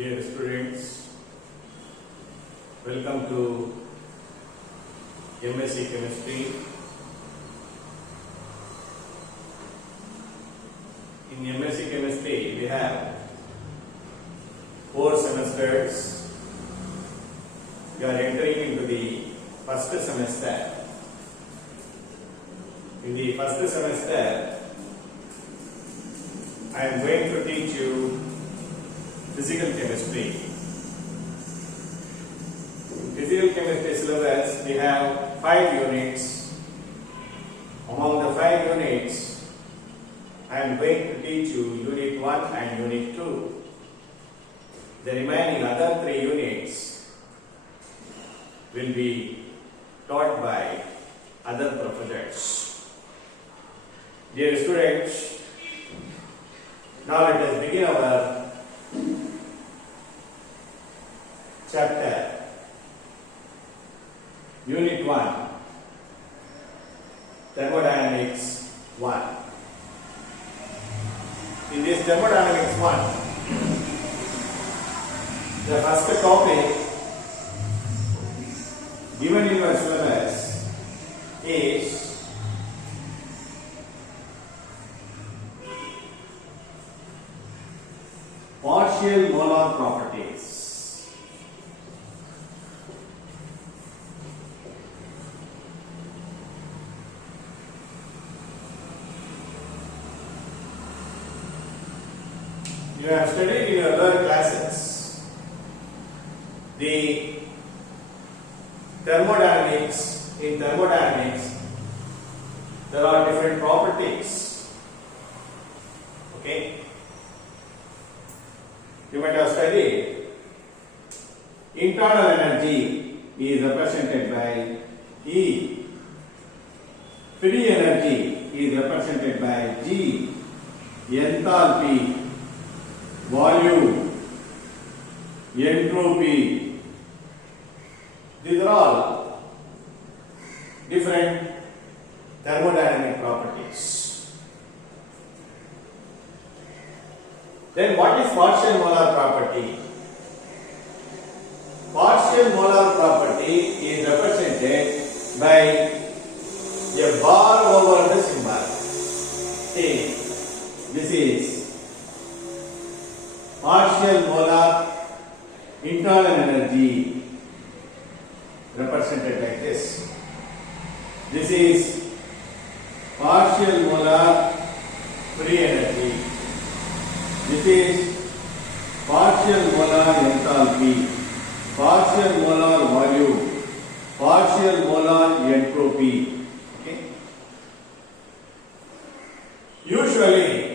Dear students, welcome to MSc Chemistry. In MSc Chemistry, we have 4 semesters. We are entering into the first semester. In the first semester, I am going to teach you physical chemistry. In physical chemistry syllabus, we have 5 units. Among the 5 units, I am going to teach you Unit 1 and Unit 2. The remaining other 3 units will be taught by other professors. Dear students, now let us begin our chapter. Unit 1, Thermodynamics 1. In this Thermodynamics 1, the first topic given in your syllabus is partial molar properties. You have studied in your lower classes the thermodynamics. In thermodynamics, there are different properties. Okay? You might have studied internal energy is represented by E. Free energy is represented by G. Enthalpy, volume, entropy, these are all different thermodynamic properties. Then what is partial molar property? Partial molar property is represented by a bar over the symbol. See, this is partial molar internal energy represented like this. This is partial molar free energy. This is partial molar enthalpy, partial molar volume, partial molar entropy. Okay? Usually,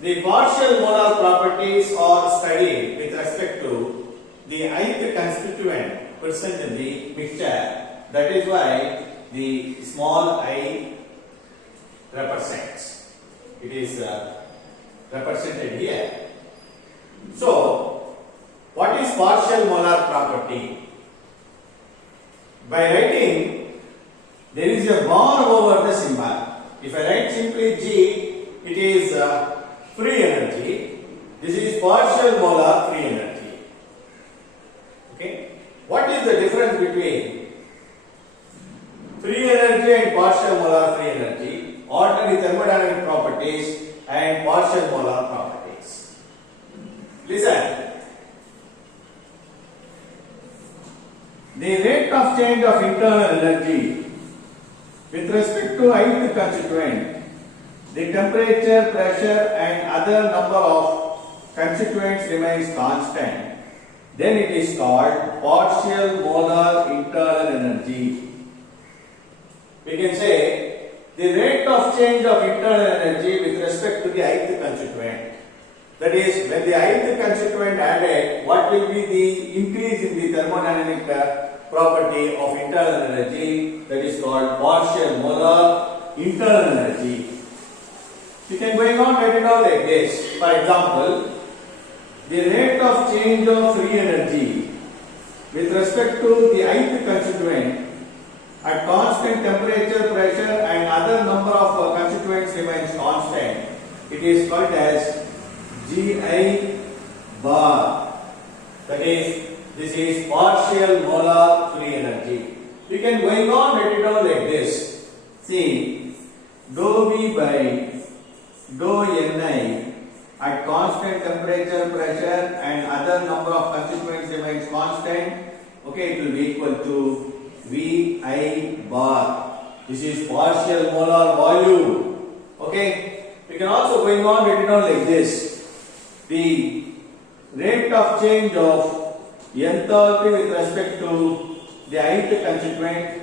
the partial molar properties are studied with respect to the ith constituent present in the mixture. That is why the small I represents. It is represented here. So, what is partial molar property? By writing, there is a bar over the symbol. If I write simply G, it is free energy. This is partial molar free energy. Okay? What is the difference between free energy and partial molar free energy, ordinary thermodynamic properties and partial molar properties? Listen. The rate of change of internal energy with respect to ith constituent, the temperature, pressure and other number of constituents remains constant, then it is called partial molar internal energy. We can say the rate of change of internal energy with respect to the ith constituent. That is, when the ith constituent added, what will be the increase in the thermodynamic property of internal energy? That is called partial molar internal energy. You can going on write it down like this. For example, the rate of change of free energy with respect to the ith constituent at constant temperature, pressure and other number of constituents remains constant. It is called as Gi bar. That is, this is partial molar free energy. You can going on write it down like this. See, dou V by dou Ni at constant temperature, pressure and other number of constituents remains constant. Okay, it will be equal to Vi bar. This is partial molar volume. Okay, we can also going on write it down like this. The rate of change of enthalpy with respect to the ith constituent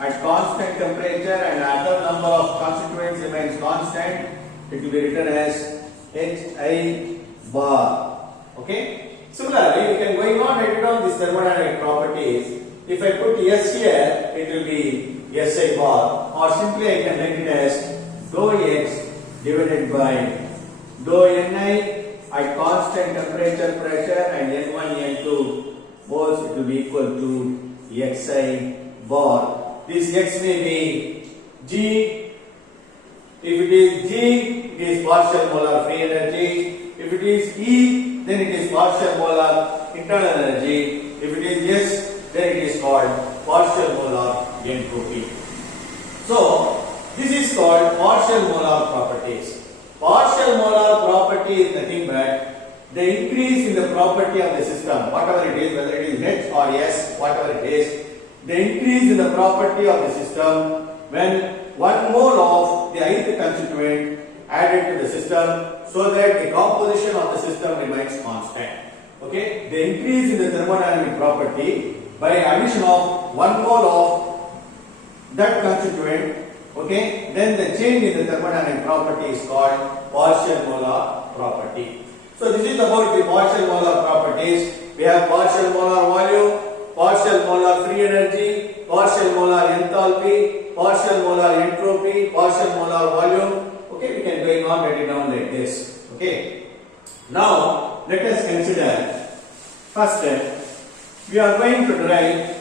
at constant temperature and other number of constituents remains constant. It will be written as Hi bar. Okay. Similarly, you can going on write down these thermodynamic properties. If I put S here, it will be Si bar, or simply I can write it as dou X divided by dou Ni at constant temperature, pressure and N1, N2 moles, it will be equal to Xi bar. This X may be G. If it is G, it is partial molar free energy. If it is E, then it is partial molar internal energy. If it is S, then it is called partial molar entropy. So, this is called partial molar properties. Partial molar property is nothing but the increase in the property of the system, whatever it is, whether it is H or S, whatever it is, the increase in the property of the system when 1 mole of the ith constituent added to the system so that the composition of the system remains constant. Okay, the increase in the thermodynamic property by addition of 1 mole of that constituent. Okay, then the change in the thermodynamic property is called partial molar property. So this is about the partial molar properties. We have partial molar volume, partial molar free energy, partial molar enthalpy, partial molar entropy, partial molar volume. Okay, we can going on write it down like this. Okay. Now let us consider first we are going to derive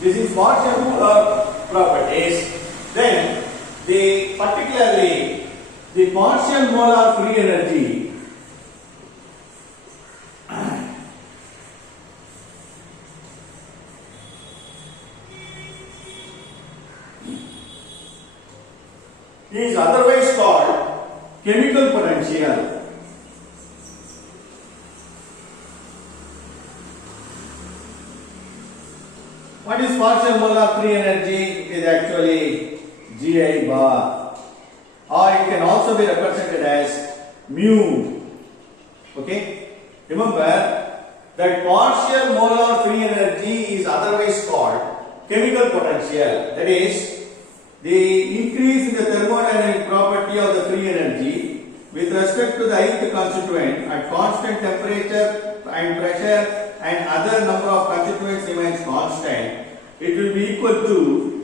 this is partial molar properties. Then particularly the partial molar free energy is otherwise called chemical potential. What is partial molar free energy? It is actually Gi bar, or it can also be represented as mu. Okay, remember that partial molar free energy is otherwise called chemical potential. That is the increase in the thermodynamic property of the free energy with respect to the ith constituent at constant temperature and pressure and other number of constituents remains constant. It will be equal to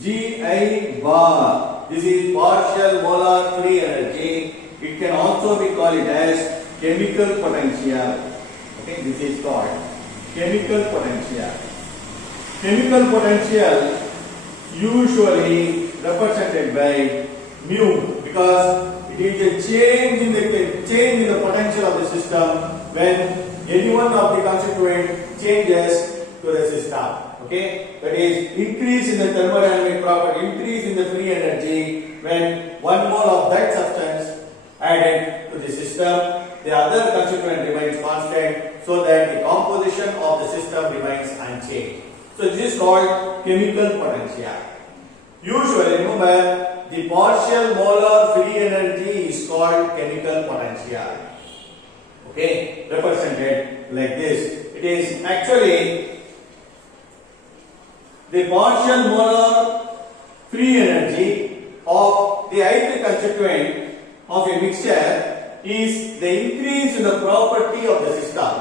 Gi bar. This is partial molar free energy. It can also be called as chemical potential. Okay, this is called chemical potential. Chemical potential usually represented by mu because it is a change in the potential of the system when any one of the constituent changes to the system. Okay, that is increase in the thermodynamic property, increase in the free energy when 1 mole of that substance added to the system, the other constituent remains constant so that the composition of the system remains unchanged. So this is called chemical potential. Usually remember the partial molar free energy is called chemical potential. Okay, represented like this. It is actually the partial molar free energy of the ith constituent of a mixture is the increase in the property of the system,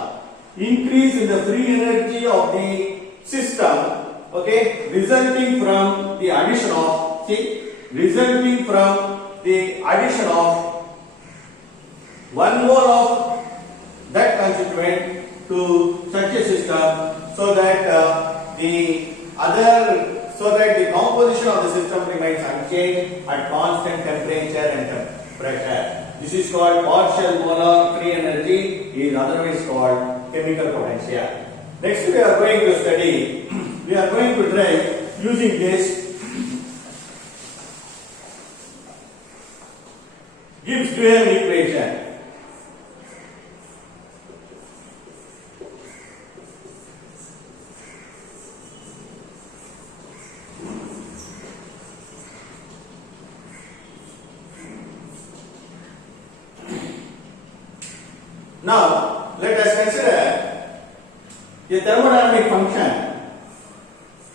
increase in the free energy of the system, okay, resulting from the addition of, one mole of that constituent to such a system so that the other so that the composition of the system remains unchanged at constant temperature and pressure. This is called partial molar free energy, is otherwise called chemical potential. Next we are going to study, we are going to derive using this Gibbs-Duhem equation. Now, let us consider a thermodynamic function,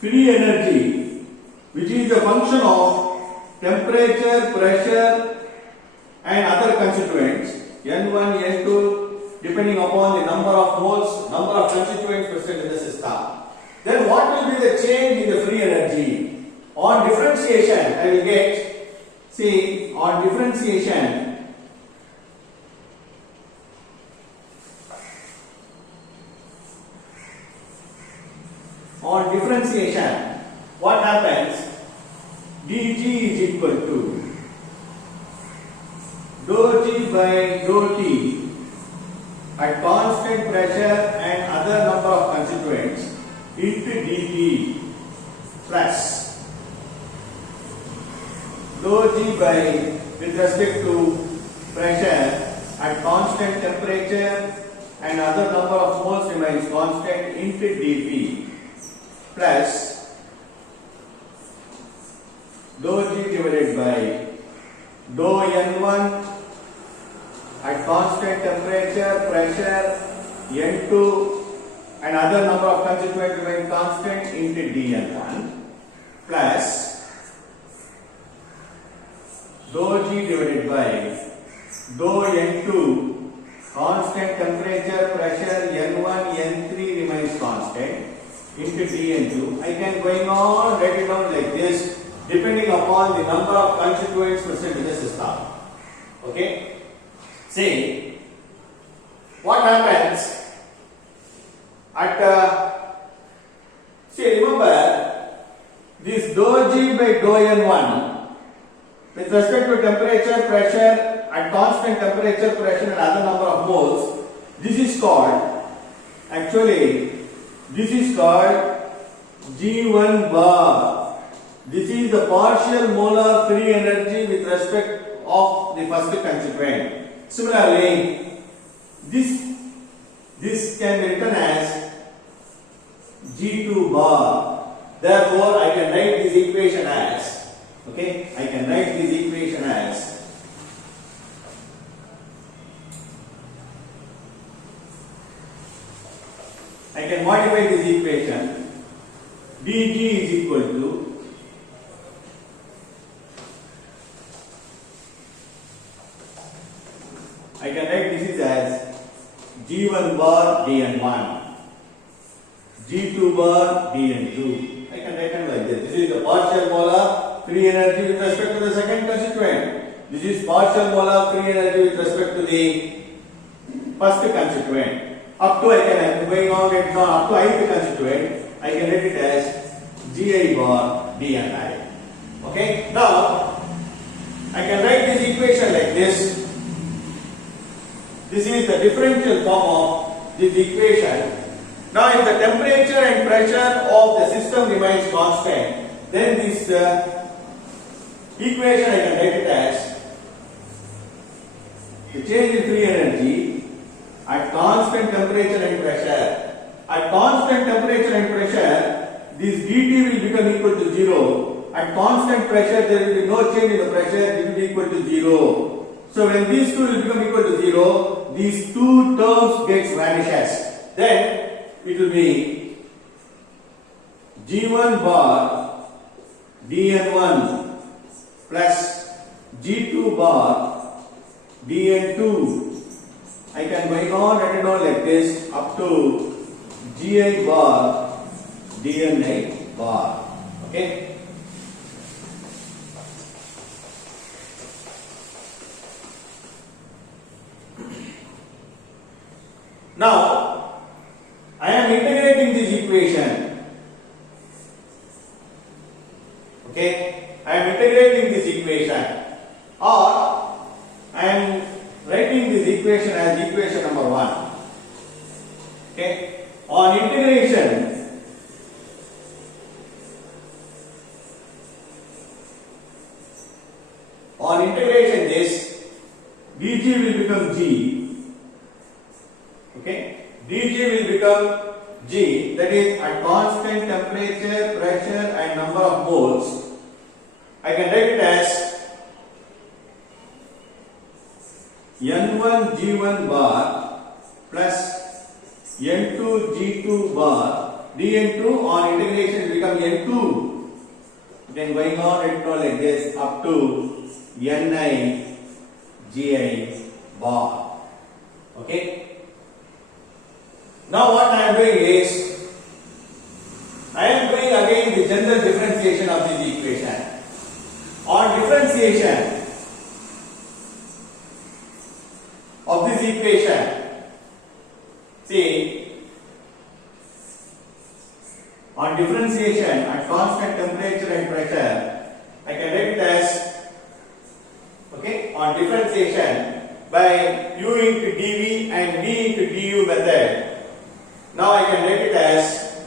free energy, which is the function of temperature, pressure and other constituents, N1, N2, depending upon the number of moles, number of constituents present in the system. Then what will be the change in the free energy? On differentiation, I will get, see, on differentiation, what happens? dG is equal to dou G by dou T at constant pressure and other number of constituents into dt plus dou G by with respect to pressure at constant temperature and other number of moles remains constant into dP plus dou G divided by dou N1 at constant temperature, pressure, N2 and other number of constituents remain constant into dN1 plus dou G divided by dou N2 constant temperature, pressure, N1, N3 remains constant into dN2. I can going on write it down like this depending upon the number of constituents present in the system. Okay? See, what happens at see, remember this dou G by dou N1 with respect to temperature, pressure at constant temperature, pressure and other number of moles, this is called, actually this is called G1 bar. This is the partial molar free energy with respect of the first constituent. Similarly, this can be written as G2 bar. Therefore, I can write this equation as, okay, I can write this equation as I can modify this equation. dG is equal to I can write this as G1 bar dN1, G2 bar dN2. I can write it like this. This is the partial molar free energy with respect to the second constituent. This is partial molar free energy with respect to the first constituent. Up to I can going on and on up to ith constituent, I can write it as Gi bar dNi. Okay. Now I can write this equation like this. This is the differential form of this equation. Now, if the temperature and pressure of the system remains constant, then this equation I can write it as the change in free energy at constant temperature and pressure. At constant temperature and pressure, this dt will become equal to 0. At constant pressure, there will be no change in the pressure, it will be equal to 0. So when these two will become equal to 0, these two terms gets vanishes. Then it will be G1 bar dN1 plus G2 bar dN2. I can go on and on like this up to Gi bar dNi bar. Okay. Now, I am integrating this equation Okay. On integration, this dg will become g. Okay. dg will become g, that is at constant temperature, pressure and number of moles. I can write it as N1 G1 bar plus N2 G2 bar dN2 on integration will become N2. Then going on it like this up to Ni Gi bar. Okay. Now what I am doing is I am doing again the general differentiation of this equation. On differentiation of this equation, see, on differentiation at constant temperature and pressure, I can write it as, okay, on differentiation by u into dv and v into du method. Now I can write it as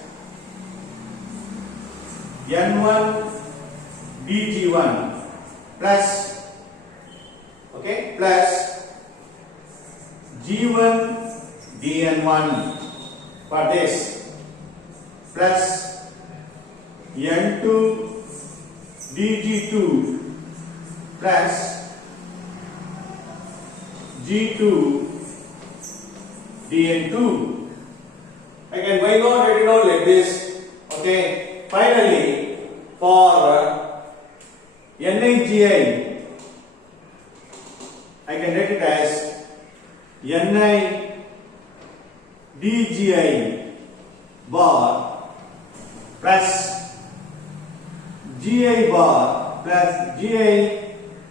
n1 dg1 plus, okay, plus g1 dn1 for this plus n2 dg2 plus g2 dn2. I can going on write it out like this. Okay. Finally, for Nigi, I can write it as Ni dgi bar plus gi bar plus gi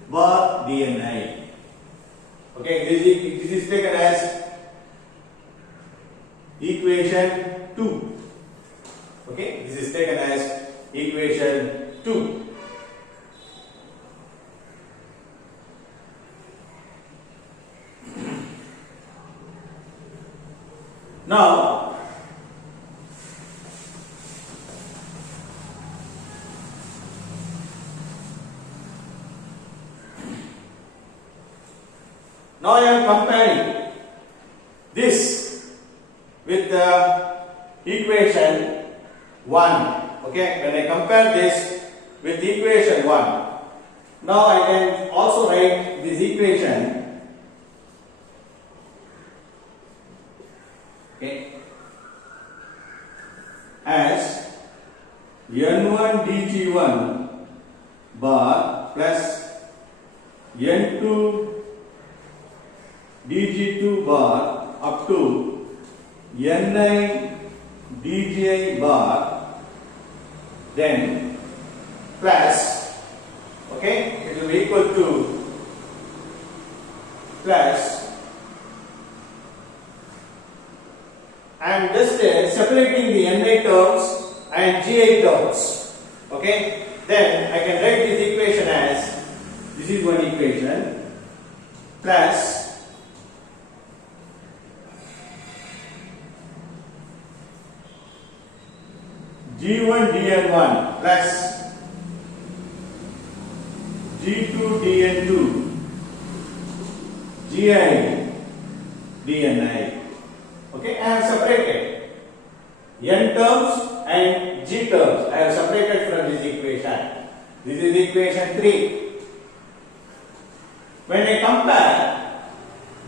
bar dni. Okay, this is taken as equation 2. Okay, this is taken as equation 2. Now, I am comparing this with the equation 1. Okay, when I compare this with equation 1, now I can also write this equation. Okay, as n1 dg1 bar plus n2 dg2 bar up to ni dgi bar, then plus, okay, it will be equal to plus, I am just separating the ni terms and gi terms. Okay, then I can write this equation as, this is one equation, plus g1 dn1 plus g2 dn2 gi dni. Okay, I have separated n terms and g terms. I have separated from this equation. This is equation 3. When I compare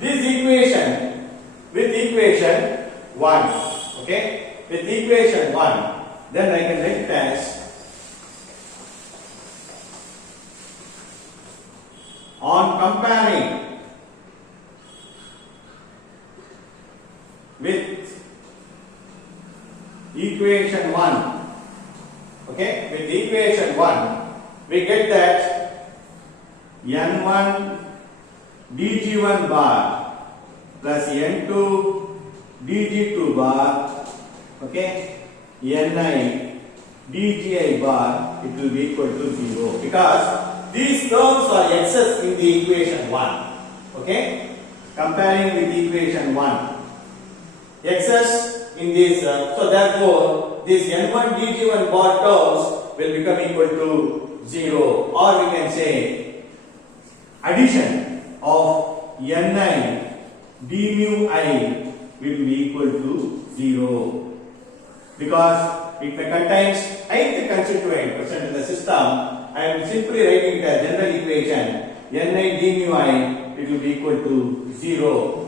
this equation with equation 1, okay, with equation 1, then I can write it as on comparing with equation 1, okay, with equation 1, we get that n1 dg1 bar plus n2 dg2 bar, okay, ni dgi bar, it will be equal to 0 because these terms are excess in the equation 1. Okay, comparing with equation 1, excess in this. So therefore, this N1 dG1 bar terms will become equal to 0, or we can say addition of Ni d mu I will be equal to 0, because it may contains ith constituent present in the system. I am simply writing it as general equation. Ni d mu I, it will be equal to 0.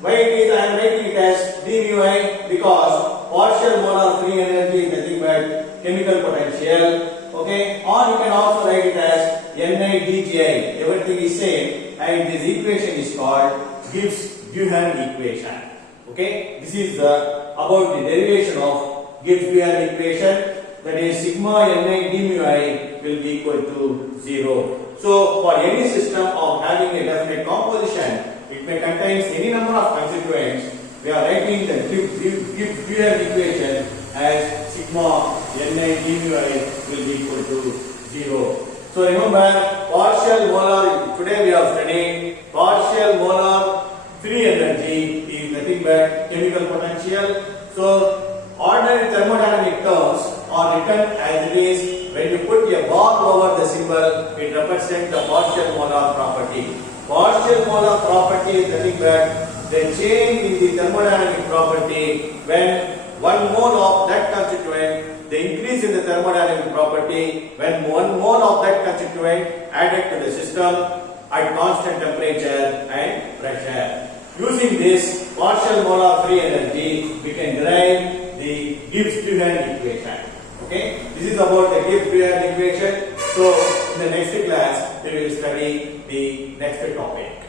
Why it is I am writing it as d mu I? Because partial molar free energy is nothing but chemical potential. Okay, or you can also write it as Ni dGi. Everything is same, and this equation is called Gibbs-Duhem equation. Okay, this is about the derivation of Gibbs-Duhem equation. That is sigma Ni d mu I will be equal to 0. So for any system of having a definite composition, it may contain any number of constituents. We are writing the Gibbs-Duhem equation as sigma Ni d mu I will be equal to 0. So remember, partial molar, today we have studied partial molar free energy is nothing but chemical potential. So ordinary thermodynamic terms are written as it is. When you put a bar over the symbol, it represents the partial molar property. Partial molar property is nothing but the change in the thermodynamic property when 1 mole of that constituent, the increase in the thermodynamic property when 1 mole of that constituent added to the system at constant temperature and pressure. Using this partial molar free energy, we can derive the Gibbs-Duhem equation. Okay, this is about the Gibbs-Duhem equation. So in the next class, we will study the next topic.